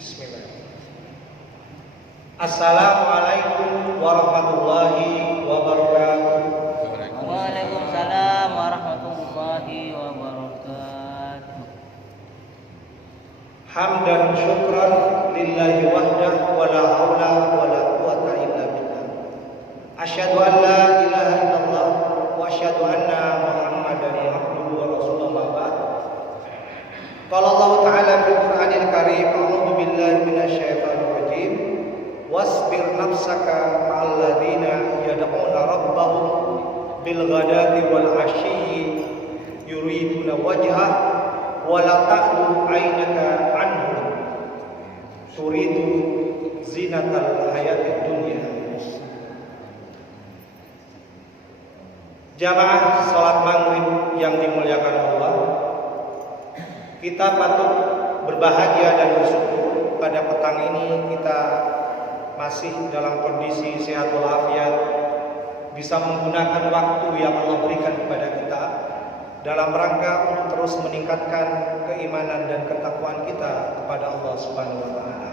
Bismillahirrahmanirrahim. Assalamualaikum warahmatullahi wabarakatuh. Waalaikumsalam warahmatullahi wabarakatuh. Hamdan syukran lillahi wahdah wa la haula wa la quwata illa billah. Asyhadu an la ilaha illallah wa asyhadu anna Muhammadan abduhu wa rasuluhu ma ba'd. Qala Allah Ta'ala fil Qur'anil Karim, a'udzu billahi minasyaitonir rajim. Wasbir nafsaka ma'al ladzina yad'una rabbahum bil ghadati wal 'ashyi yuriduna wajhah wa la ta'du 'ainaka 'anhum turidu zinatal hayatid dunya. Jamaah salat maghrib yang dimuliakan Allah, kita patut berbahagia dan bersyukur pada petang ini kita masih dalam kondisi sehat walafiat, bisa menggunakan waktu yang Allah berikan kepada kita dalam rangka untuk terus meningkatkan keimanan dan ketakwaan kita kepada Allah Subhanahu wa taala.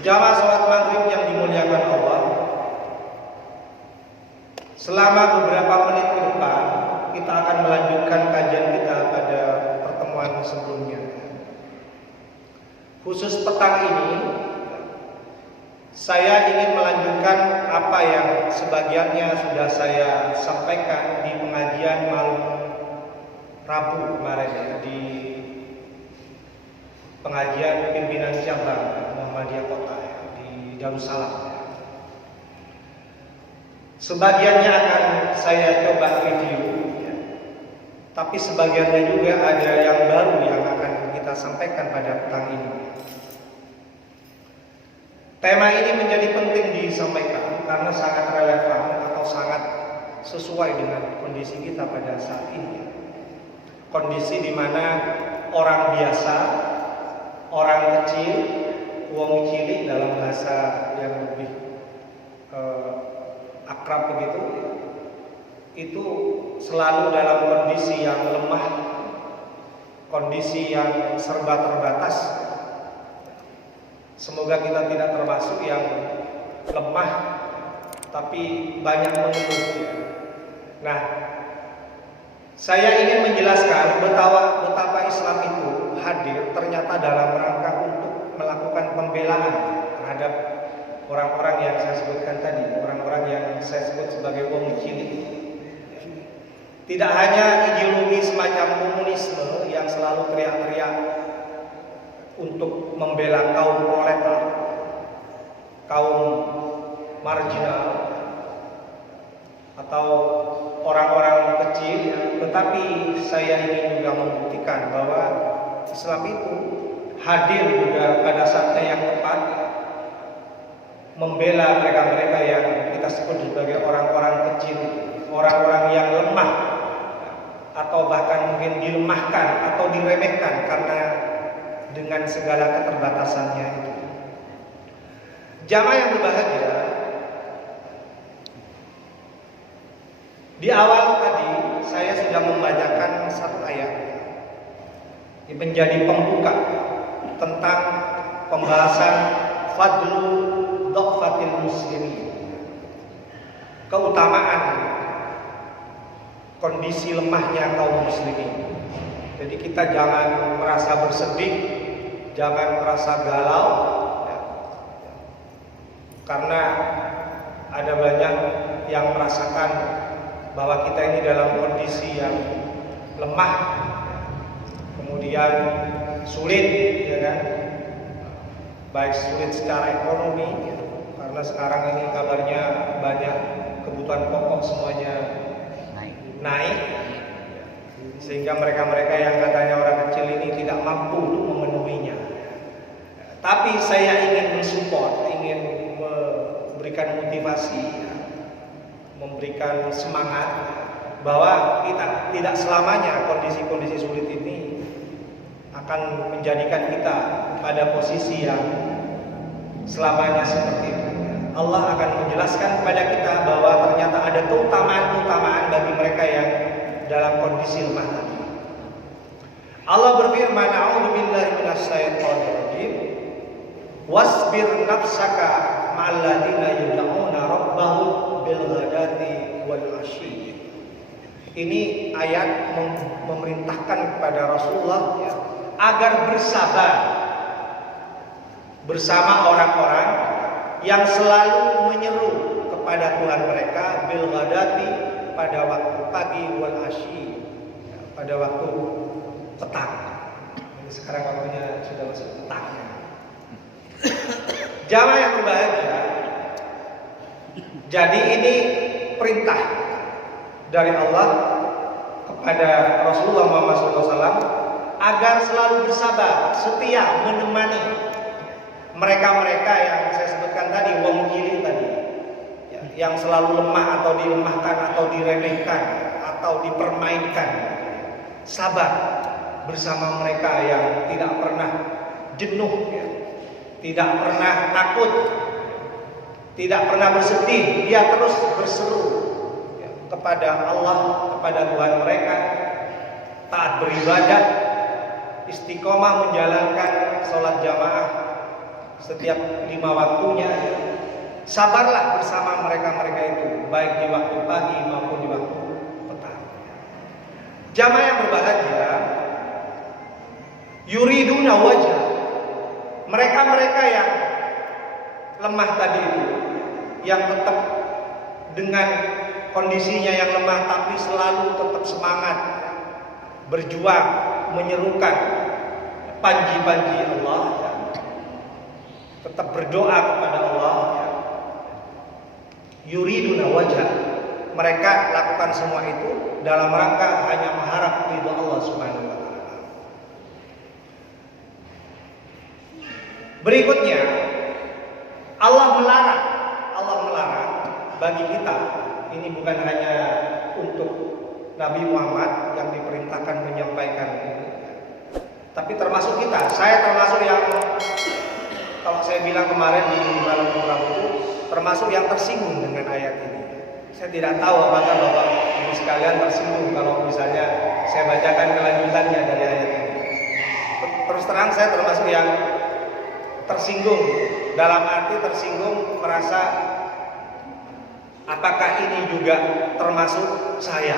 Jamaah salat maghrib yang dimuliakan Allah, selama beberapa menit ke depan kita akan melanjutkan kajian kita pada pertemuan sebelumnya. Khusus petang ini saya ingin melanjutkan apa yang sebagiannya sudah saya sampaikan di pengajian malam Rabu kemarin ya, di pengajian pimpinan cabang Muhammadiyah Kota ya, di Darussalam. Sebagiannya akan saya coba review ya. Tapi sebagiannya juga ada yang baru yang akan kita sampaikan pada petang ini. Tema ini menjadi penting disampaikan karena sangat relevan atau sangat sesuai dengan kondisi kita pada saat ini. Kondisi di mana orang biasa, orang kecil, wong cilik dalam bahasa yang lebih akrab begitu, itu selalu dalam kondisi yang lemah, kondisi yang serba terbatas. Semoga kita tidak termasuk yang lemah tapi banyak mengeluh ya. Nah, saya ingin menjelaskan betapa Islam itu hadir ternyata dalam rangka untuk melakukan pembelaan terhadap orang-orang yang saya sebutkan tadi, orang-orang yang saya sebut sebagai wong cilik. Tidak hanya ideologi semacam komunisme yang selalu teriak-teriak untuk membela kaum proletar, kaum marginal, atau orang-orang kecil, tetapi saya ingin juga membuktikan bahwa Islam itu hadir juga pada saatnya yang tepat, membela mereka-mereka yang kita sebut sebagai orang-orang kecil, orang-orang yang lemah, atau bahkan mungkin dilemahkan atau diremehkan karena dengan segala keterbatasannya itu. Jamaah yang berbahagia, di awal tadi saya sudah membacakan satu ayat yang menjadi pembuka tentang pembahasan fadlu dha'fatil muslimin, keutamaan kondisi lemahnya kaum muslimin. Jadi kita jangan merasa bersedih, jangan merasa galau ya. Karena ada banyak yang merasakan bahwa kita ini dalam kondisi yang lemah, kemudian sulit ya kan, baik sulit secara ekonomi ya. Karena sekarang ini kabarnya banyak kebutuhan pokok semuanya naik. Sehingga mereka-mereka yang katanya orang kecil ini tidak mampu untuk memenuhinya. Tapi saya ingin mensupport, ingin memberikan motivasi, memberikan semangat bahwa kita tidak selamanya kondisi-kondisi sulit ini akan menjadikan kita pada posisi yang selamanya seperti itu. Allah akan menjelaskan kepada kita bahwa ternyata ada keutamaan-keutamaan bagi mereka yang dalam kondisi lemah tadi. Allah berfirman, "A'udzubillahi minasyaitonir rajim. Wasbir nafsaka ma'al ladzina yad'una rabbahum bil ghadati wal 'ashyi." Ini ayat memerintahkan kepada Rasulullah ya, agar bersabar bersama orang-orang yang selalu menyeru kepada Tuhan mereka bil ghadati, pada waktu pagi, wal 'ashyi, ya, pada waktu petang. Ini sekarang waktunya sudah masuk petang. Jamaah yang berbahagia. Jadi ini perintah dari Allah kepada Rasulullah Muhammad SAW agar selalu bersabar, setia menemani mereka-mereka yang saya sebutkan tadi, wong kiri tadi, ya, yang selalu lemah atau dilemahkan atau diremehkan atau dipermainkan. Sabar bersama mereka yang tidak pernah jenuh, ya, tidak pernah takut, tidak pernah bersedih, dia terus berseru kepada Allah, kepada Tuhan mereka, taat beribadah, istiqomah menjalankan sholat jamaah setiap 5 waktunya. Sabarlah bersama mereka-mereka itu, baik di waktu pagi maupun di waktu petang. Jamaah yang berbahagia, yuriduna wajah, mereka-mereka yang lemah tadi itu, yang tetap dengan kondisinya yang lemah tapi selalu tetap semangat berjuang, menyerukan panji-panji Allah, ya, tetap berdoa kepada Allah, ya. Yuriduna wajah, mereka lakukan semua itu dalam rangka hanya mengharap ridho Allah Subhanahu wa taala. Berikutnya Allah melarang bagi kita. Ini bukan hanya untuk Nabi Muhammad yang diperintahkan menyampaikan ini, tapi termasuk kita. Saya termasuk yang, kalau saya bilang kemarin di malam Rabu itu, termasuk yang tersinggung dengan ayat ini. Saya tidak tahu apakah Bapak Ibu sekalian tersinggung kalau misalnya saya bacakan kelanjutannya dari ayat ini. Terus terang saya termasuk yang tersinggung, dalam arti tersinggung merasa apakah ini juga termasuk saya?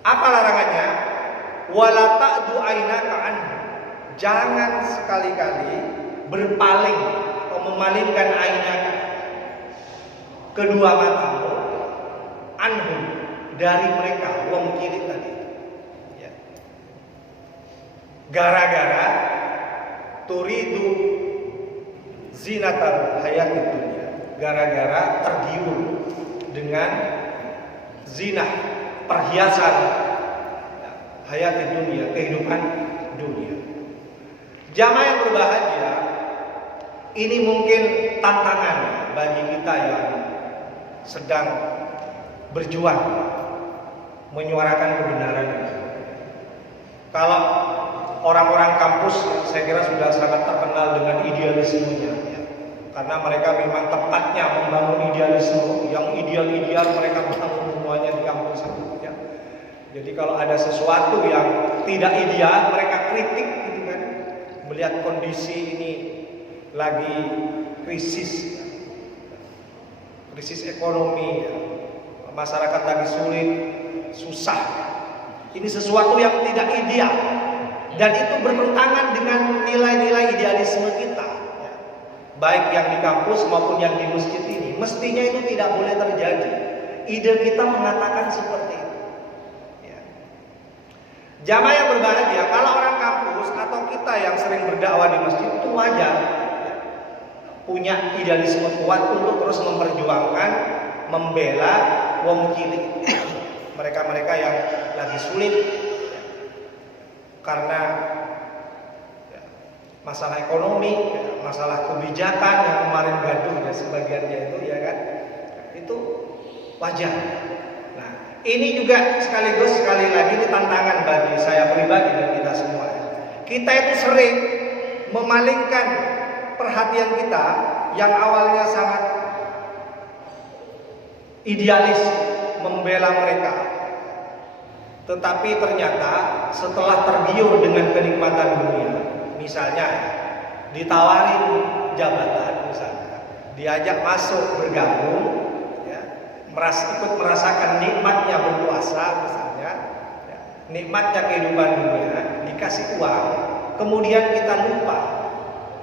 Apa larangannya? Wala ta'du ainaka anhu. Jangan sekali-kali berpaling atau memalingkan ainaka, kedua matamu, anhu, dari mereka, wong kiri tadi. Ya. Gara-gara turidu zinatal hayatid dunya, gara-gara tergiur dengan zina, perhiasan hayatid dunia, kehidupan dunia. Jamaah yang berbahagia, ini mungkin tantangan bagi kita yang sedang berjuang menyuarakan kebenaran. Kalau orang-orang kampus, saya kira sudah sangat terkenal dengan idealismenya, ya. Karena mereka memang tempatnya membangun idealisme, yang ideal-ideal mereka bangun semuanya di kampus itu, ya. Jadi kalau ada sesuatu yang tidak ideal, mereka kritik, gitu kan. Melihat kondisi ini lagi krisis, krisis ekonomi, ya. Masyarakat lagi sulit, susah. Ini sesuatu yang tidak ideal, dan itu bertentangan dengan nilai-nilai idealisme kita, ya. Baik yang di kampus maupun yang di masjid ini. Mestinya itu tidak boleh terjadi. Ide kita mengatakan seperti itu, ya. Jamaah yang berbahagia, kalau orang kampus atau kita yang sering berdakwah di masjid itu wajar, ya, punya idealisme kuat untuk terus memperjuangkan, membela wong cilik, mereka-mereka yang lagi sulit, ya, karena ya, masalah ekonomi, ya, masalah kebijakan yang kemarin gaduh ya sebagiannya itu, ya kan, itu wajar. Nah, ini juga sekaligus sekali lagi ini tantangan bagi saya pribadi dan kita semua. Kita itu sering memalingkan perhatian kita yang awalnya sangat idealis membela mereka, tetapi ternyata setelah tergiur dengan kenikmatan dunia, misalnya ditawarin jabatan, misalnya diajak masuk bergabung, ya, ikut merasakan nikmatnya berpuasa, misalnya, ya, nikmatnya kehidupan dunia, dikasih uang, kemudian kita lupa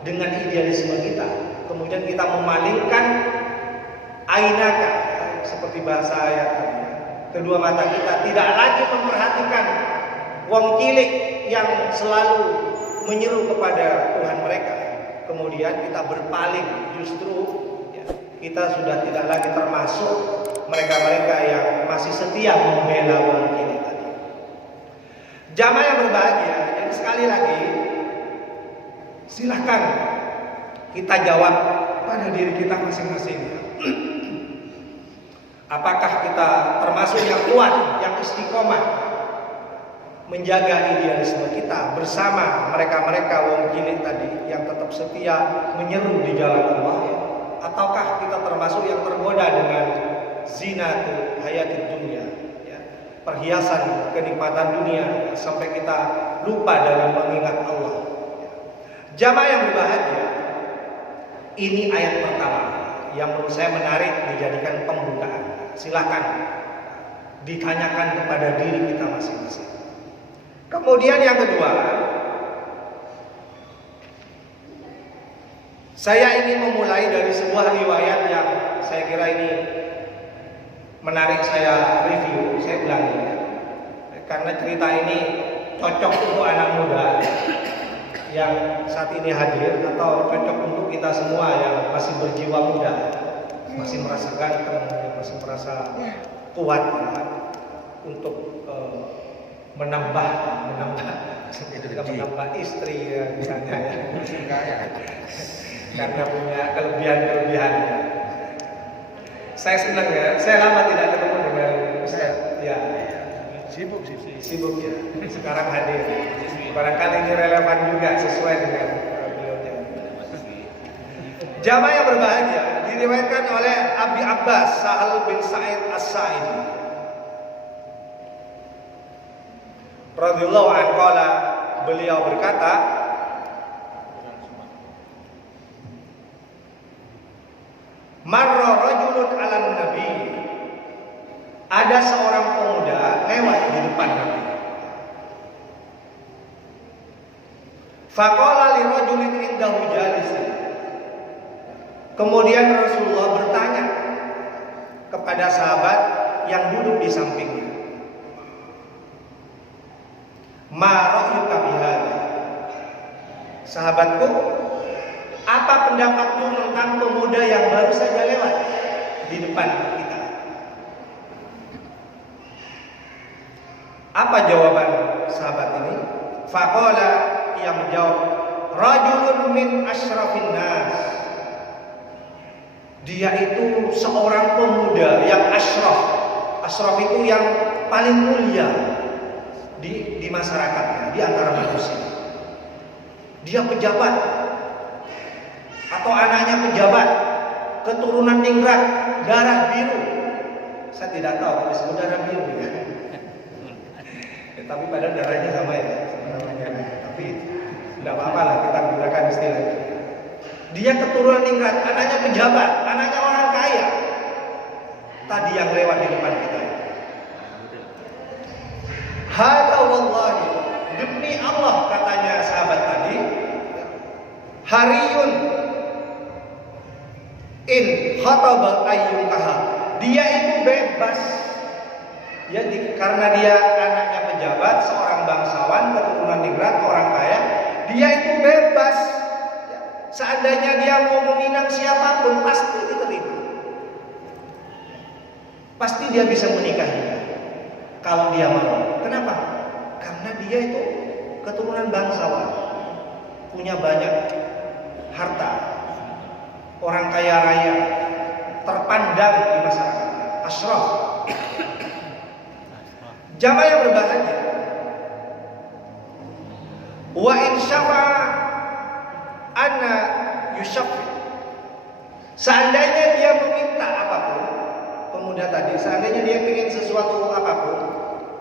dengan idealisme kita, kemudian kita memalingkan ainaka, seperti bahasa ayat tadi, kedua mata kita tidak lagi memperhatikan wong cilik yang selalu menyeru kepada Tuhan mereka. Kemudian kita berpaling, justru ya, kita sudah tidak lagi termasuk mereka-mereka yang masih setia membela wong cilik tadi. Jamaah yang berbahagia, jadi sekali lagi silahkan kita jawab pada diri kita masing-masing. Apakah kita termasuk yang kuat, yang istiqomah menjaga idealisme kita bersama mereka-mereka wong cilik tadi yang tetap setia menyeru di jalan Allah, ataukah kita termasuk yang tergoda dengan zinatul hayatid dunia, ya, perhiasan kenikmatan dunia sampai kita lupa dari mengingat Allah. Jamaah yang berbahagia, ini ayat pertama yang menurut saya menarik dijadikan pembukaan. Silahkan ditanyakan kepada diri kita masing-masing. Kemudian yang kedua, saya ingin memulai dari sebuah riwayat yang saya kira ini menarik saya review, saya ulangi ya. Karena cerita ini cocok untuk anak muda yang saat ini hadir, atau cocok untuk kita semua yang masih berjiwa muda, masih merasa ganteng, masih merasa kuat ya, untuk menambah istri ya, misalnya ya. Karena punya kelebihan-kelebihan ya. Saya senang ya, saya lama tidak ketemu dengan Ustaz ya. Sibuk ya. Sekarang hadir. Barangkali ini relevan juga sesuai dengan beliaunya. Jamaah yang berbahagia, diriwayatkan oleh Abi Abbas Sahal bin Sa'id As-Sa'idi radhiyallahu anhu, beliau berkata, marra rajulun 'alan nabi, ada seorang pemuda lewat di depan Nabi. Faqala li rajulin indahu jalisin, kemudian Rasulullah bertanya kepada sahabat yang duduk di sampingnya, ma ra'yuka bihadza, sahabatku, apa pendapatmu tentang pemuda yang baru saja lewat di depan kita? Apa jawaban sahabat ini? Faqala, ia menjawab, rajulun min asyrafin nas, dia itu seorang pemuda yang asyraf. Asyraf itu yang paling mulia di masyarakatnya, di antara manusia. Dia pejabat atau anaknya pejabat, keturunan ningrat, darah biru. Saya tidak tahu disebut darah biru ya. Tapi padahal darahnya sama ya, namanya. Tapi tidak apa-apa lah kita gunakan istilah itu. Dia keturunan ningrat, anaknya pejabat, anaknya orang kaya. Tadi yang lewat di depan kita. Hada wallahi, demi Allah, katanya sahabat tadi, hariyun in khataba ayyukaha, dia itu bebas ya, karena dia anaknya pejabat, seorang bangsawan, keturunan ningrat, orang kaya, dia itu bebas ya. Seandainya dia mau meminang siapapun pasti diterima, pasti dia bisa menikahinya kalau dia mau. Kenapa? Karena dia itu keturunan bangsawan, punya banyak harta, orang kaya raya, terpandang di masyarakat, asyraf. Jamaah yang berbahagia, wa in syafa'a anna yusyaffi, seandainya dia meminta apapun, pemuda tadi, seandainya dia ingin sesuatu apapun,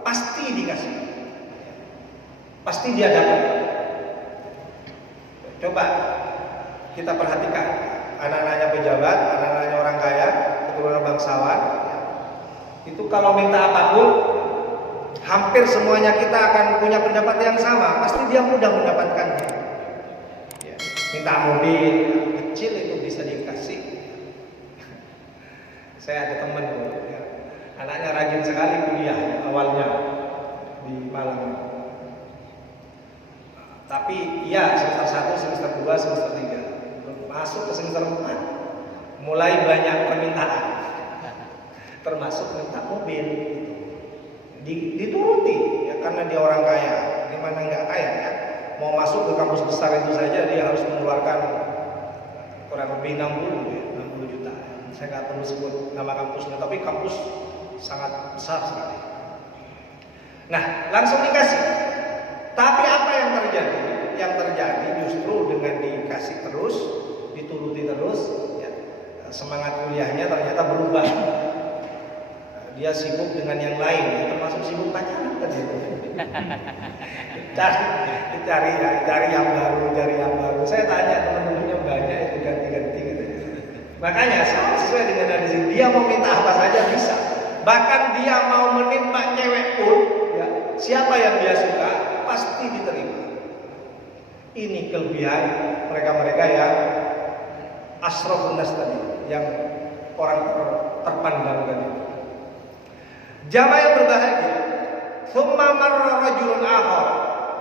pasti dikasih. pasti dia dapat. Coba kita perhatikan anak-anaknya pejabat, anak-anaknya orang kaya, keturunan bangsawan, itu kalau minta apapun, hampir semuanya kita akan punya pendapat yang sama. Pasti dia mudah mendapatkannya. Ya, minta mobil kecil itu bisa dikasih. Saya ada teman, ya, anaknya rajin sekali kuliah awalnya di Malang. Tapi iya semester 1, semester 2, semester 3, masuk ke semester 4 mulai banyak permintaan, termasuk minta mobil. Dituruti ya, karena dia orang kaya. Gimana nggak kaya ya? Mau masuk ke kampus besar itu saja dia harus mengeluarkan kurang lebih 60 juta. Saya nggak perlu sebut nama kampusnya, tapi kampus sangat besar sekali. Nah, langsung dikasih. Tapi apa yang terjadi? Yang terjadi justru dengan dikasih terus, dituruti terus, ya, semangat kuliahnya ternyata berubah. Dia sibuk dengan yang lain, ya, termasuk sibuk pacaran tadi. Cari yang baru. Saya tanya teman-temannya banyak itu ganti-ganti gitu. Makanya sesuai dengan hadis ini, dia mau minta apa saja bisa. Bahkan dia mau menimba cewek pun, ya, siapa yang dia suka pasti diterima. Ini kelebihan mereka-mereka yang asrofun nas tadi, yang orang terpandang tadi. Jamaah yang berbahagia. Tsumma marra rajulun akhar.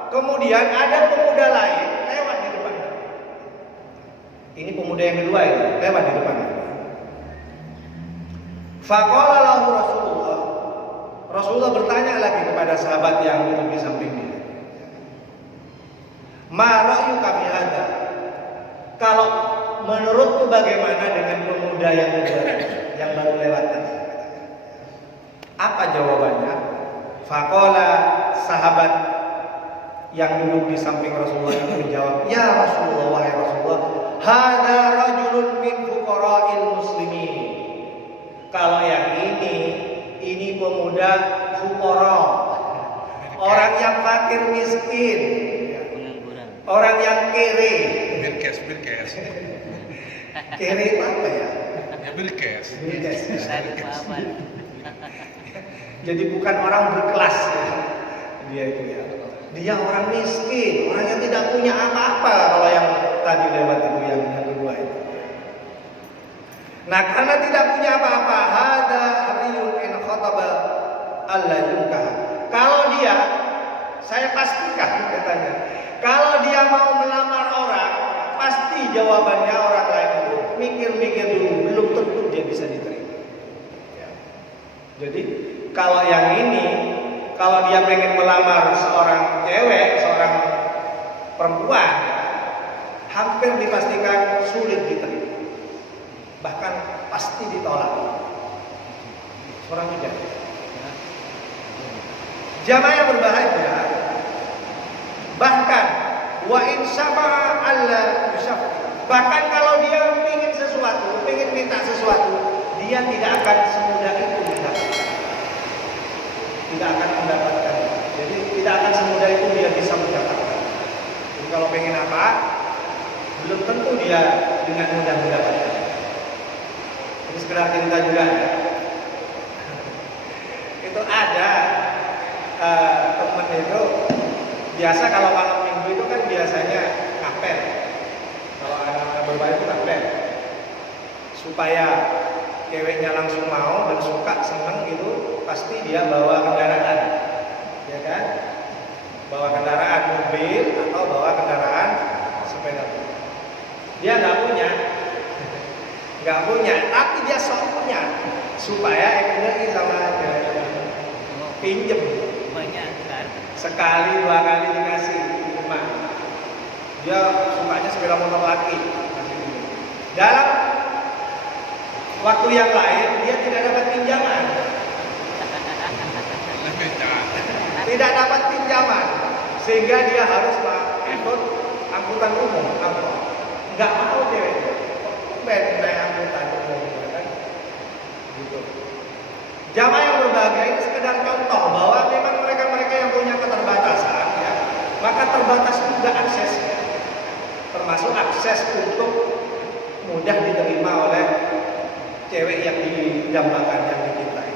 Kemudian ada pemuda lain lewat di depan. Ini pemuda yang kedua ini lewat di depan. Faqala lahu Rasulullah. Rasulullah bertanya lagi kepada sahabat yang duduk di sampingnya. Ma ra'yuka fi hadza? Kalau menurutmu bagaimana dengan pemuda yang baru lewat tadi? Apa jawabannya? Faqala, sahabat yang duduk di samping Rasulullah itu menjawab, "Ya Rasulullah, wahai Rasulullah, hadza rajulun min fuqara'il muslimin." Kalau yang ini pemuda fuqara, orang yang fakir miskin, orang yang kere. Bilkes. Kere itu apa ya? Ya Bilkes. Jadi bukan orang berkelas ya. Dia itu ya. Dia orang miskin, orang yang tidak punya apa-apa. Kalau yang tadi lewat itu yang kedua itu. Nah, karena tidak punya apa-apa, hada hariyun in khataba alla yunkah. Kalau dia, saya pastikan katanya, kalau dia mau melamar orang, pasti jawabannya orang lain itu mikir-mikir dulu, belum tentu dia bisa diterima. Ya. Jadi kalau yang ini, kalau dia pengen melamar seorang cewek, seorang perempuan, hampir dipastikan sulit diterima. Bahkan pasti ditolak. Orang tidak. Jamaah yang berbahagia, bahkan wa in syafa'a alla yusyafa. Bahkan kalau dia ingin sesuatu, ingin minta sesuatu, dia tidak akan semudah itu mendapatkan. Tidak akan mendapatkan. Jadi tidak akan semudah itu dia bisa mendapatkan. Jadi kalau pengen apa, belum tentu dia dengan mudah mendapatkan. Ini sekedar cerita juga ya. Itu ada temen itu biasa kalau malam minggu itu kan biasanya ngapel. Kalau anak-anak berbaik itu ngapel supaya ceweknya langsung mau dan suka, seneng gitu, pasti dia bawa kendaraan, ya kan? Bawa kendaraan mobil atau bawa kendaraan sepeda. Dia nggak punya, tapi dia sok punya supaya ekonomi sama aja. Pinjem banyak kan? sekali 2 kali dikasih rumah. Dia sukanya sepeda motor laki. Dalam waktu yang lain dia tidak dapat pinjaman. Tidak dapat pinjaman sehingga dia harus ikut angkutan umum. Nggak mau cewek. Naik angkutan umum kan? Gitu. Jamaah yang berbahagia ini sekedar contoh bahwa memang mereka yang punya keterbatasan ya, maka terbatas juga aksesnya, termasuk akses untuk mudah diterima oleh cewek yang didambakan, yang dicintai.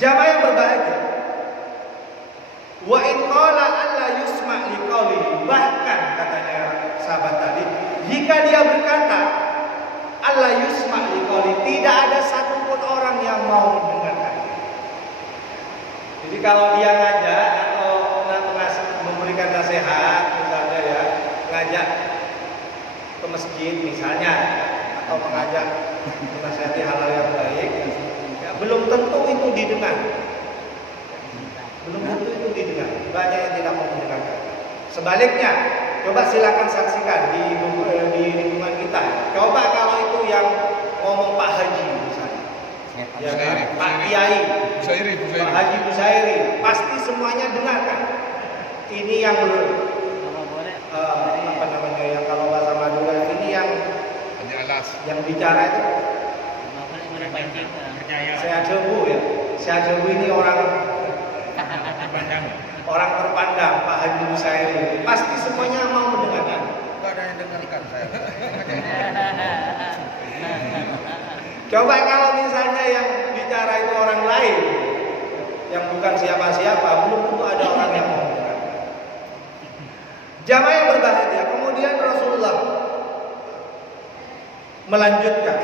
Jamaah yang berbahagia, wa in qala alla yusma li qawli, bahkan katanya sahabat tadi, jika dia berkata alla yusma li qawli, tidak ada satupun orang yang mau mendengarkan. Jadi kalau dia ngajak atau memberikan nasihat, misalnya ya, ngajak ke masjid misalnya, atau mengajak menasihati hal-hal yang baik, ya, belum tentu itu didengar. Belum tentu itu didengar. Banyak yang tidak mau mendengarkan. Sebaliknya, coba silakan saksikan di lingkungan kita. Coba kalau itu yang ngomong Pak Haji misalnya, ya kan? Pak Kiai, Pak Haji Busairi, pasti semuanya dengarkan. Ini yang apa namanya, yang kalau bahasa Madura ini yang bicara itu saya jebu ya. Saya jebu ini orang terpandang Pak Haji Busairi. Pasti semuanya mau mendengarkan. Enggak ada yang dengarkan saya. Coba kalau misalnya yang bicara itu orang lain, yang bukan siapa-siapa, belum tentu ada orang yang mau mendengarkan. Jamaah yang berbahagia, kemudian Rasulullah melanjutkan.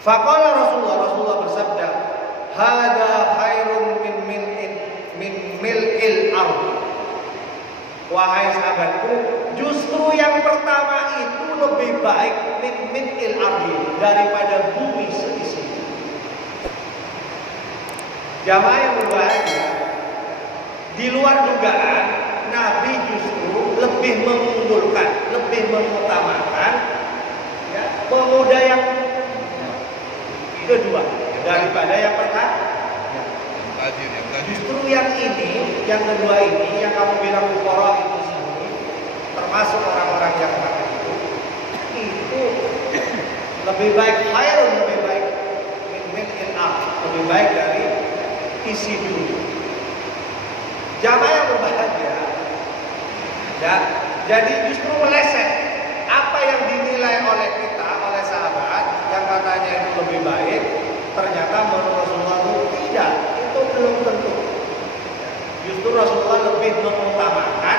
Faqala Rasulullah bersabda, "Hada khairun min mil'il ardh." Wahai sahabatku, justru yang pertama itu lebih baik min mil'il ardh, daripada bumi seisinya. Jamaah yang berbahagia, di luar dugaan, Nabi justru lebih mengunggulkan, lebih mengutamakan ya, pemuda yang kedua daripada yang pertama. Justru yang ini, yang kedua ini, yang kamu bilang fuqara itu sendiri, termasuk orang-orang yang pakai itu lebih baik, khairun, lebih baik min lebih baik dari isi dunia. Jamaah yang berbahagia, ya, jadi justru meleset apa yang dinilai oleh kita, oleh sahabat yang katanya itu lebih baik, ternyata menurut Rasulullah itu tidak, itu belum tentu. Justru Rasulullah lebih mengutamakan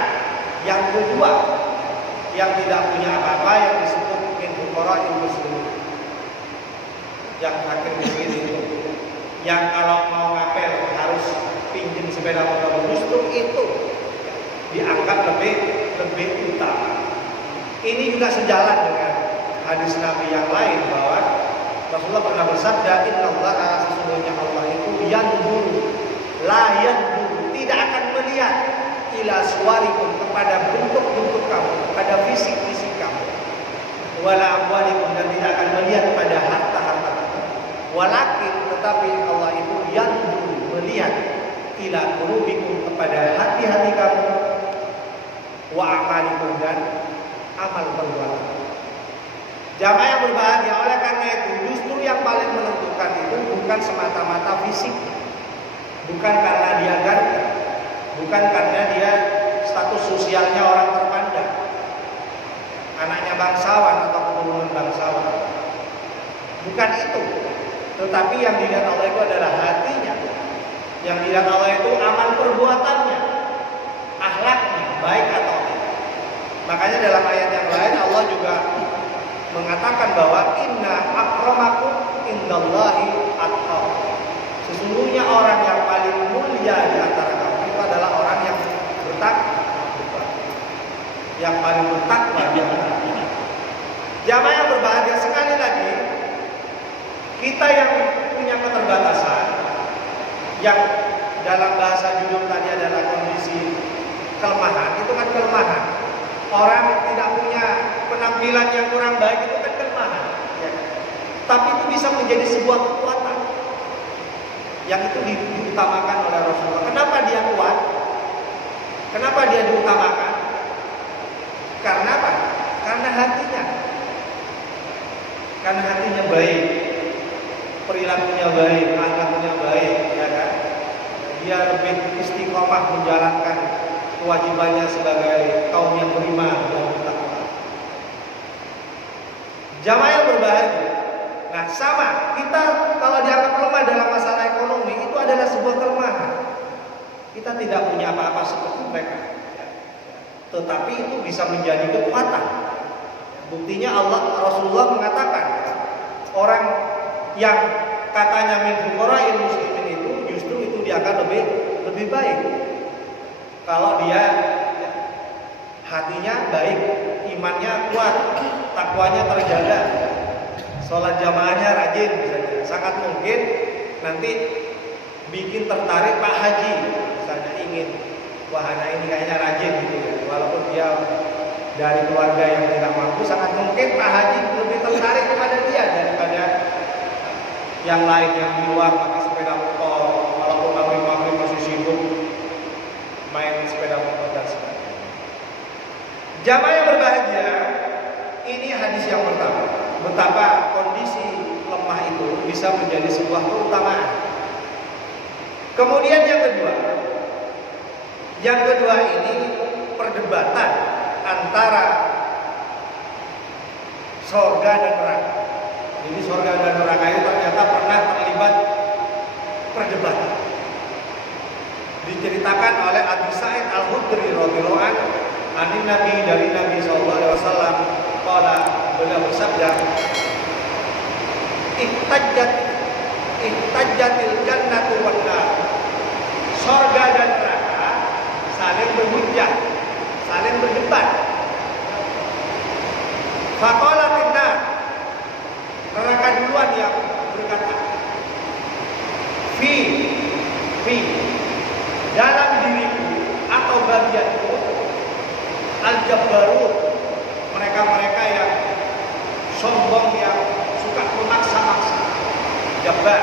yang kedua, yang tidak punya apa-apa, yang disebut min fuqara'il muslimin, yang fakir miskin itu, yang kalau mau ngapel harus pinjam sepeda motor, justru itu dianggap lebih utama. Ini juga sejalan dengan hadis Nabi yang lain bahwa Rasulullah pernah bersabda, "Innallaha, sesungguhnya Allah itu yanzuru, la yanzuru, tidak akan melihat ila suwarikum, kepada bentuk-bentuk kamu, pada fisik-fisik kamu, wala amwalikum, dan tidak akan melihat pada harta-harta kamu, walakin, tetapi Allah itu yanzuru, melihat ila qulubikum, kepada hati-hati kamu, wa amalikum, dan amal perbuatan." Jamaah yang berbahagia, oleh karena itu justru yang paling menentukan itu bukan semata-mata fisik, bukan karena dia ganteng, bukan karena dia status sosialnya orang terpandang, anaknya bangsawan atau keturunan bangsawan, bukan itu. Tetapi yang dilihat Allah itu adalah hatinya, yang dilihat Allah itu amal perbuatannya, akhlaknya, baik atau tidak. Makanya dalam ayat yang lain Allah juga mengatakan bahwa inna akramakum indallahi atqakum. Sesungguhnya orang yang paling mulia di antara kamu itu adalah orang yang bertakwa. Yang paling bertakwa di antara kita. Jamaah yang berbahagia, sekali lagi, kita yang punya keterbatasan, yang dalam bahasa judul tadi adalah kondisi kelemahan, itu kan kelemahan. Orang tidak punya penampilan yang kurang baik, itu kan kelemahan, ya. Tapi itu bisa menjadi sebuah kekuatan yang itu diutamakan oleh Rasulullah. Kenapa dia kuat? Kenapa dia diutamakan? Karena apa? Karena hatinya. Karena hatinya baik, perilakunya baik, akhlaknya baik, ya kan? dia lebih istiqomah menjalankan kewajibannya sebagai kaum yang beriman dan bertakwa. Jamaah yang berbahagia. Nah, sama kita kalau dianggap lemah dalam masalah ekonomi itu adalah sebuah kelemahan. Kita tidak punya apa-apa seperti mereka, tetapi itu bisa menjadi kekuatan. Buktinya Rasulullah mengatakan orang yang katanya min fuqara'il muslimin itu justru itu dianggap lebih baik kalau dia hatinya baik, imannya kuat, takwanya terjaga, sholat jamaahnya rajin misalnya. Sangat mungkin nanti bikin tertarik Pak Haji misalnya, ingin wahana ini kayaknya rajin gitu ya. Walaupun dia dari keluarga yang tidak mampu, sangat mungkin Pak Haji lebih tertarik kepada dia daripada yang lain yang di luar pakai sepeda motor, walaupun maghrib masih sibuk main sepeda motor dan sebagainya. Jamaah yang berbahagia, ini hadis yang pertama, betapa kondisi lemah itu bisa menjadi sebuah keutamaan. Kemudian yang kedua ini perdebatan antara surga dan neraka. Jadi surga dan neraka itu ternyata pernah terlibat perdebatan. Diceritakan oleh Abu Sa'id Al-Khudri radhiyallahu anhu, dari Nabi sallallahu alaihi wasallam, beliau bersabda, ihtajjatil jannatu wan nar. Surga dan neraka saling berhujjah, saling berdebat. Faqalatin nar, neraka duluan yang berkata, fi dalam diriku atau bagianku al-jabbarun, mereka yang sombong, yang suka memaksa-maksa. Jabbar,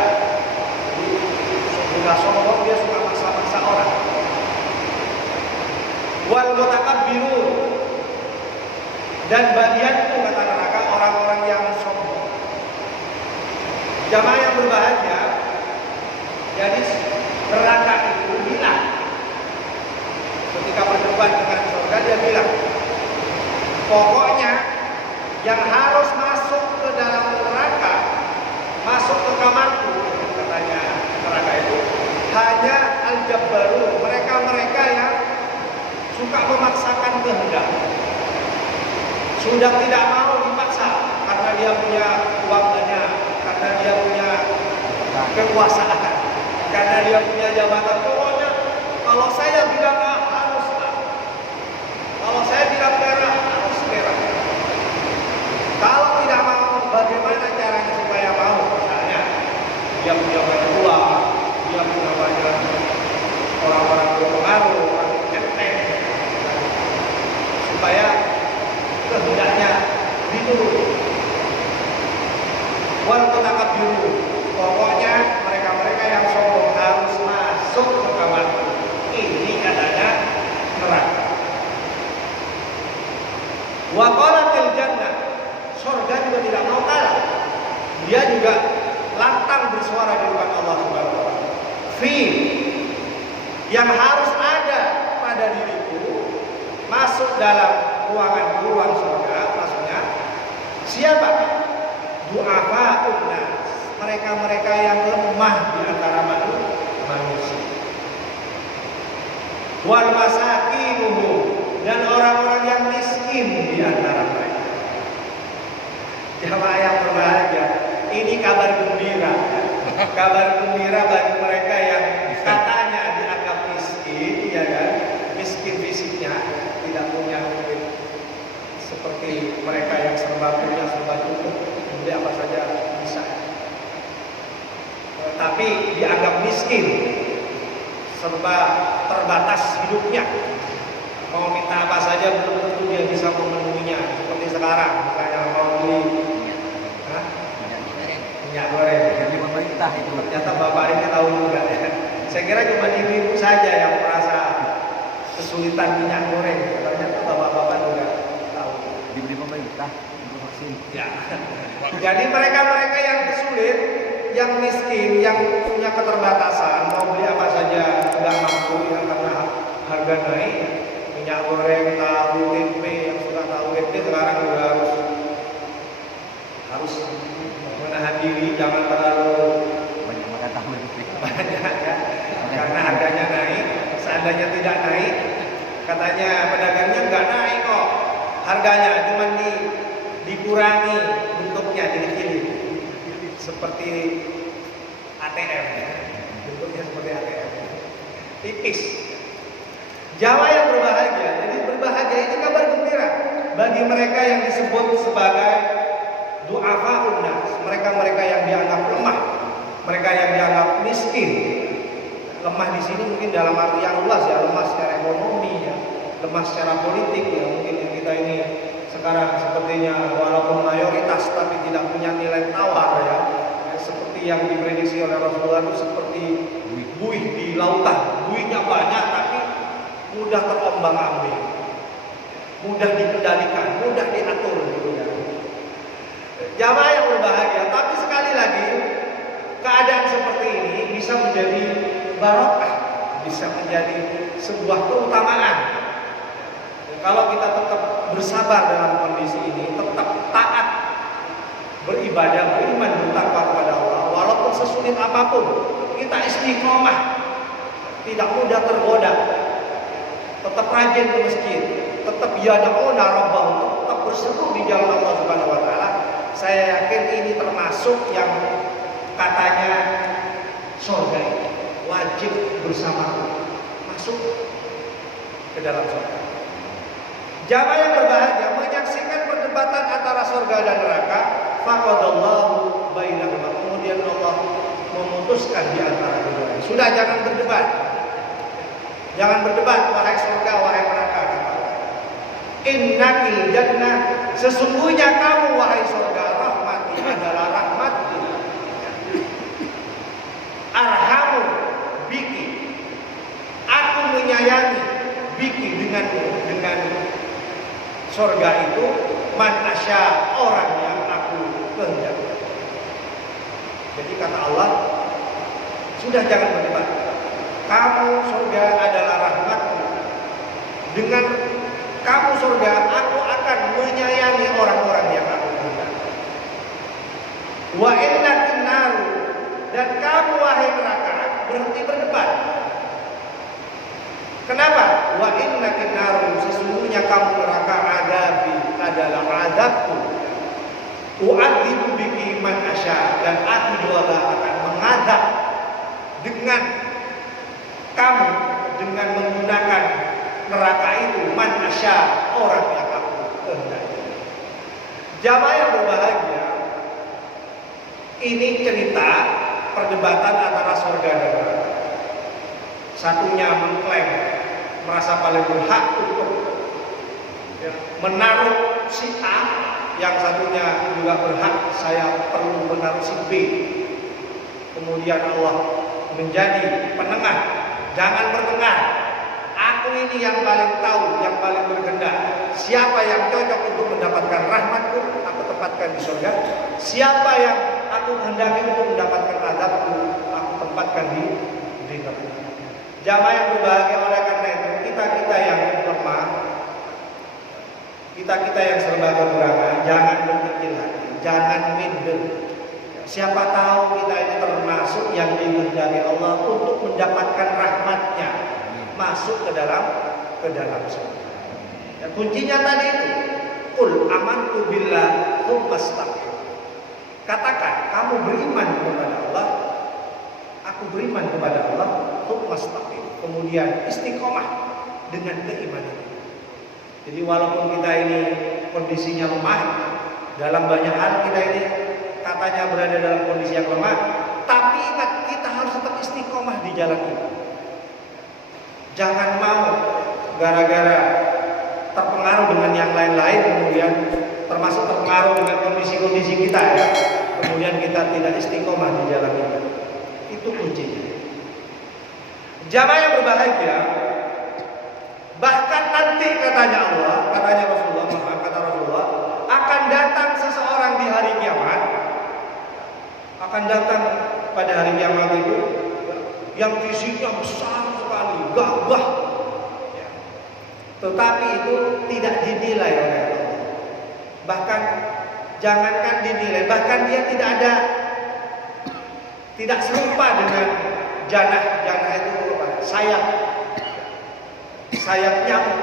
sudah sombong, dia suka maksa-maksa orang. Wal mutakabbirun, dan bagianku kata neraka orang-orang yang sombong. Jamaah yang berbahagia, jadi neraka itu bilang ketika berdebat dengan surga, dia bilang pokoknya yang harus masuk ke dalam neraka, masuk ke kamarku, katanya neraka itu, hanya al-jabbarun, mereka yang suka memaksakan kehendak. Sudah tidak mau dipaksa karena dia punya uang banyak, karena dia punya kekuasaan, karena dia punya jabatan. Pokoknya kalau saya bilang A, harus A. Kalau saya bilang merah, harus merah. Kalau tidak mau, bagaimana caranya supaya mau? Misalnya dia punya banyak uang, dia punya banyak orang-orang berpengaruh, orang enteng, supaya kehendaknya diturut. Wal mutakabbirun, pokoknya mereka yang sombong harus masuk ke kamar. Ini katanya neraka. Wa qalatil jannah, surga juga tidak mau kalah. Dia juga lantang bersuara di depan Allah Subhanahu wa taala. Fi, yang harus ada pada diriku masuk dalam ruang surga, maksudnya siapa? Du'afa'un nas, mereka yang lemah di antara manusia. Wal masakinuhu, dan orang-orang yang miskin di antara mereka. Jamaah yang berbahagia, ini kabar gembira. Kabar gembira bagi mereka yang katanya dianggap miskin, ya kan? Miskin fisiknya, tidak punya mungkin seperti mereka yang serba punya, serba cukup, beli apa saja bisa. Tapi dianggap miskin, serba terbatas hidupnya. Mau minta apa saja belum tentu dia bisa memenuhinya. Seperti sekarang, misalnya mau beli minyak goreng dari pemerintah itu. Ternyata bapak ini tahu juga ya. Saya kira cuma ibu saja yang merasa kesulitan minyak goreng. Ternyata bapak-bapak juga tahu. Dibeli pemerintah untuk vaksin. Ya. Jadi mereka yang sulit, yang miskin, yang punya keterbatasan, mau beli apa saja nggak mampu ya, karena harga naik. Minyak goreng, tahu, tempe, yang suka tahu tempe sekarang juga harus menahan diri, jangan terlalu Banyak makan tahu. banyak ya, karena harganya naik. Seandainya tidak naik, katanya pedagangnya nggak naik kok, harganya cuma dikurangi bentuknya, dikecilin seperti ATM, bentuknya seperti ATM, tipis. Jawa yang berbahagia, jadi berbahagia ini kabar gembira bagi mereka yang disebut sebagai du'afaun nas, mereka-mereka yang dianggap lemah, mereka yang dianggap miskin. Lemah di sini mungkin dalam arti yang luas ya, lemah secara ekonomi ya, lemah secara politik ya, mungkin yang kita ini sekarang sepertinya walaupun mayoritas tapi tidak punya nilai tawar ya, seperti yang diprediksi oleh Rasulullah itu seperti buih di lautan, buihnya banyak tapi mudah terombang-ambing, mudah dikendalikan, mudah diatur gitu ya. Jamaah yang berbahagia, tapi sekali lagi keadaan seperti ini bisa menjadi barokah, bisa menjadi sebuah keutamaan. Kalau kita tetap bersabar dalam kondisi ini, tetap taat, beribadah, beriman, bertakwa kepada Allah, walaupun sesulit apapun, kita istiqomah, tidak mudah tergoda, tetap rajin ke masjid, tetap yad'una rabbahum, tetap berseru di jalan Allah Subhanahu wa taala. Saya yakin ini termasuk yang katanya surga wajib bersama masuk ke dalam surga. Jamaah yang berbahagia menyaksikan perdebatan antara surga dan neraka, faqadallahu bainahuma, kemudian Allah memutuskan di antara keduanya. Sudah, jangan berdebat. Jangan berdebat, wahai surga, wahai neraka. Innakil jannah, sesungguhnya kamu wahai surga, rahmati adalah rahmatku. Arhamu biki, aku menyayangi biki dengan surga itu man asya, orang yang aku kehendaki. Jadi kata Allah, sudah jangan berdebat. Kamu surga adalah rahmatku. Dengan kamu surga, aku akan menyayangi orang-orang yang aku kehendaki. Wa innakin naru, dan kamu wahai neraka, berhenti berdebat. Kenapa? Wa innakin naru, sesungguhnya kamu neraka adalah azabku. U'adzibu biki man asya, dan aku juga akan mengadab dengan kamu dengan menggunakan neraka itu man asya, orang yang aku kehendaki. Jamaah yang berbahagia, ini cerita perdebatan antara surga dan neraka. Satunya mengklaim merasa paling berhak untuk menaruh si A, yang satunya juga berhak saya perlu menaruh si B. Kemudian Allah menjadi penengah, jangan bertengkar. Aku ini yang paling tahu, yang paling berkehendak. Siapa yang cocok untuk mendapatkan rahmatku, aku tempatkan di surga. Siapa yang aku kehendaki untuk mendapatkan azabku, aku tempatkan di neraka. Jamaah yang berbahagia, oleh karena itu kita yang lemah, kita yang serba kekurangan, jangan berkecil hati, jangan minder. Siapa tahu kita ini termasuk yang dikehendaki Allah untuk mendapatkan rahmatnya, masuk ke dalam surga. Dan kuncinya tadi itu, qul amantu billah tsumma istaqim. Katakan, kamu beriman kepada Allah, aku beriman kepada Allah, tsumma istaqim. Kemudian istiqomah dengan keimanan. Jadi walaupun kita ini kondisinya lemah, dalam banyak hal kita ini katanya berada dalam kondisi yang lemah, tapi ingat kita harus tetap istiqomah di jalan itu. Jangan mau gara-gara terpengaruh dengan yang lain-lain, kemudian termasuk terpengaruh dengan kondisi-kondisi kita ya, kemudian kita tidak istiqomah di jalan itu. Itu kuncinya. Jamaah yang berbahagia, bahkan nanti katanya Allah, katanya Rasulullah, kata Rasulullah, akan datang seseorang di hari kiamat, akan datang pada hari kiamat itu yang fisiknya besar sekali, gagah, ya. Tetapi itu tidak dinilai oleh Allah. Bahkan jangankan dinilai, bahkan dia tidak serupa dengan janah itu apa? Sayap nyamuk.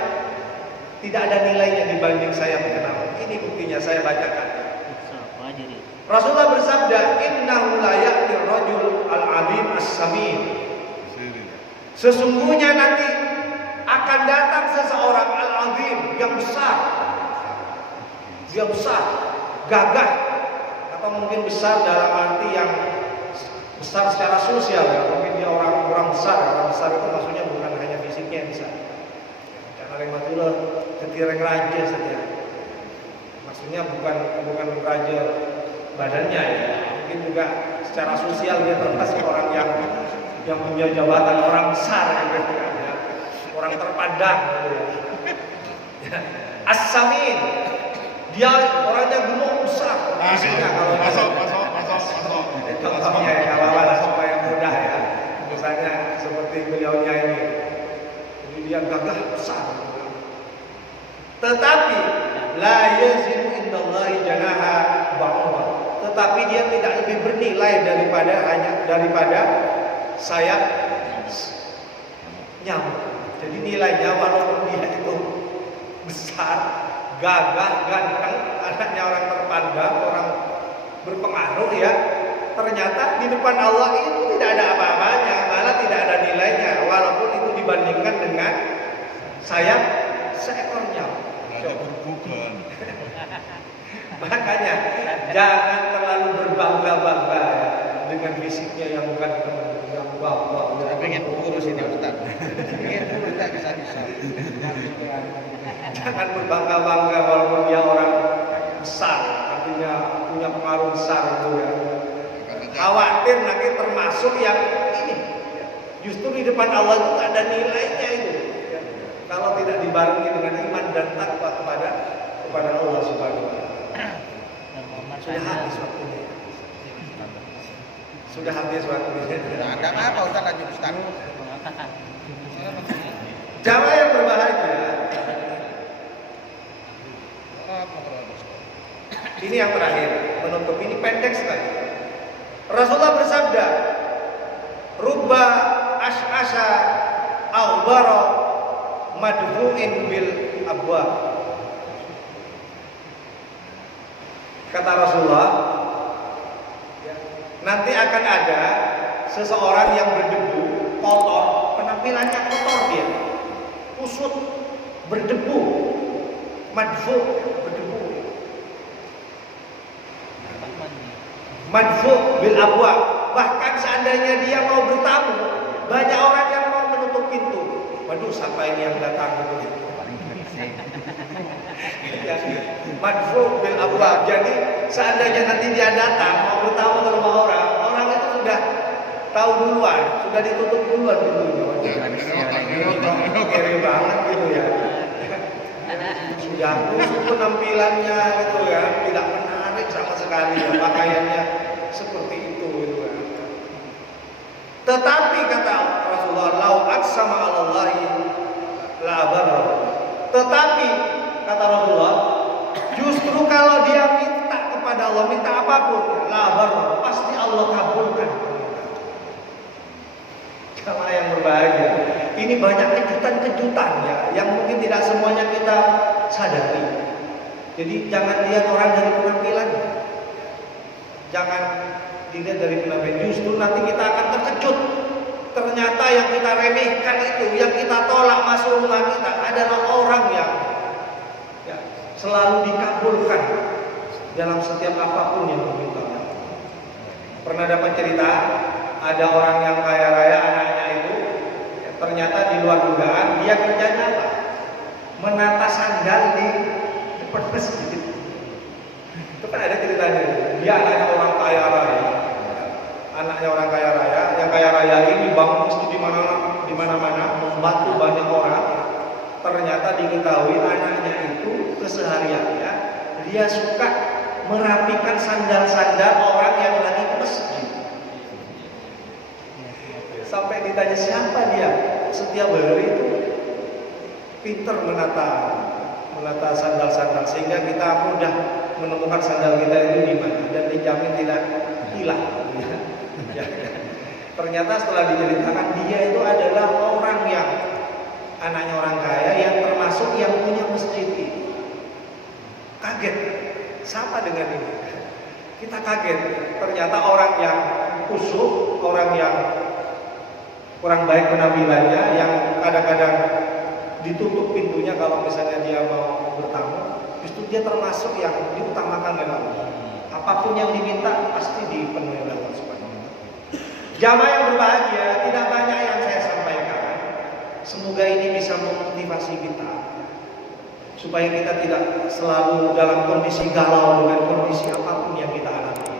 Tidak ada nilainya dibanding sayap nyamuk. Ini buktinya, saya bacakan. Rasulullah bersabda, "Innahu la ya'ti rajul al-'azim as-samin." Sesungguhnya nanti akan datang seseorang al-'azim yang besar. Dia besar, gagah, atau mungkin besar dalam arti yang besar secara sosial ya. Mungkin dia orang besar. Orang besar itu maksudnya bukan hanya fisiknya yang besar. Karena rahmatullah ketireng raja saja. Maksudnya bukan raja badannya ya. Mungkin juga secara sosial dia termasuk orang yang punya jabatan, orang besar gitu ya. Orang terpandang gitu ya. As-Samin. Dia orangnya gemuk besar. Fisiknya kalau masuk. Contohnya ya, kalau supaya mudah ya. Misalnya seperti beliaunya ini. Jadi dia gagah besar. Tetapi la yazinu indallahi janaha ba'udah. Tetapi dia tidak lebih bernilai daripada sayap nyamuk. Jadi nilainya walaupun dia itu besar, gagah, ganteng, anaknya orang terpandang, orang berpengaruh ya, ternyata di depan Allah itu tidak ada apa-apanya, malah tidak ada nilainya, walaupun itu dibandingkan dengan sayap seekor nyamuk. Makanya jangan terlalu berbangga-bangga ya, dengan fisiknya yang bukan yang bawah. Pengen kurus ini Ustaz. Pengen kurus tak bisa. Jangan berbangga-bangga walaupun dia orang besar, artinya punya pengaruh besar itu ya. Khawatir nanti termasuk yang ini. Justru di depan Allah itu ada nilainya itu. Ya. Kalau tidak dibarengi dengan iman dan takwa kepada Allah Subhanahu wa taala. Sudah habis waktunya. Sudah habis waktunya. Ada apa Ustaz, lanjut Ustaz. Jamaah yang berbahagia. Ini yang terakhir, menutup ini pendek sekali. Rasulullah bersabda, "Rubba ash'asha aghbara madfu'in bil abwab." Kata Rasulullah, nanti akan ada seseorang yang berdebu, kotor, penampilannya kotor dia, kusut, berdebu, madfu, berdebu. Madfu bil abwab. Bahkan seandainya dia mau bertamu, banyak orang yang mau menutup pintu. Waduh, siapa ini yang datang gitu. Madfu bil abwab. Jadi seandainya nanti dia datang mau bertamu ke rumah orang itu sudah tahu duluan, sudah ditutup duluan pintunya. Kere banget gitu ya. Sudah kusut penampilannya gitu ya, tidak menarik sama sekali ya, pakaiannya seperti itu gitu ya. Tetapi kata Rasulullah, "Lau aqsama 'alallahi la abarra." Tetapi kata Rasulullah, justru kalau dia minta kepada Allah, minta apapun, la abarra, pasti Allah kabulkan. Jamaah yang berbahagia, ini banyak kejutan-kejutan ya, yang mungkin tidak semuanya kita sadari. Jadi jangan lihat orang dari penampilannya, jangan dilihat dari penampilan. Justru nanti kita akan terkejut. Ternyata yang kita remehkan itu, yang kita tolak masuk rumah kita adalah orang yang ya, selalu dikabulkan dalam setiap apapun yang diminta. Pernah dapat cerita, ada orang yang kaya raya, anaknya itu ya, ternyata di luar dugaan dia kerjanya apa? Menata sandal di depan masjid. Itu kan ada ceritanya. Dia anaknya orang kaya raya. Anaknya orang kaya raya. Yang kaya raya ini bangun masjid di mana-mana, membantu banyak orang. Ternyata diketahui anaknya itu kesehariannya dia suka merapikan sandal-sandal orang yang lagi ke masjid. ditanya siapa dia, setiap hari itu pinter menata sandal-sandal sehingga kita mudah menemukan sandal kita itu di mana dan dijamin tidak hilang. Ya. Ternyata setelah diceritakan dia itu adalah orang yang anaknya orang kaya yang termasuk yang punya masjid itu. Kaget, siapa dengan ini? Kita kaget, ternyata orang yang kusuk, orang yang kurang baik penampilannya, yang kadang-kadang ditutup pintunya kalau misalnya dia mau bertamu, justru dia termasuk yang diutamakan oleh Allah. Apapun yang diminta pasti dipenuhi oleh Allah Subhanahu wa taala. Jamaah yang berbahagia, tidak banyak yang saya sampaikan. Semoga ini bisa memotivasi kita supaya kita tidak selalu dalam kondisi galau dengan kondisi apapun yang kita alami.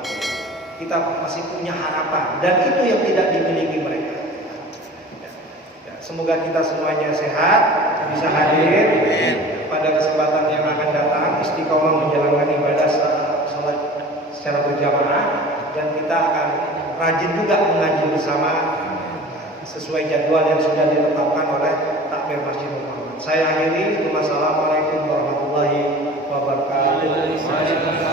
Kita masih punya harapan dan itu yang tidak dimiliki mereka. Semoga kita semuanya sehat, bisa hadir pada kesempatan yang akan datang, istiqomah menjalankan ibadah salat secara berjamaah, dan kita akan rajin juga mengaji bersama sesuai jadwal yang sudah ditetapkan oleh Takmir Masjidil Muhammad. Saya akhiri. Wassalamualaikum warahmatullahi wabarakatuh.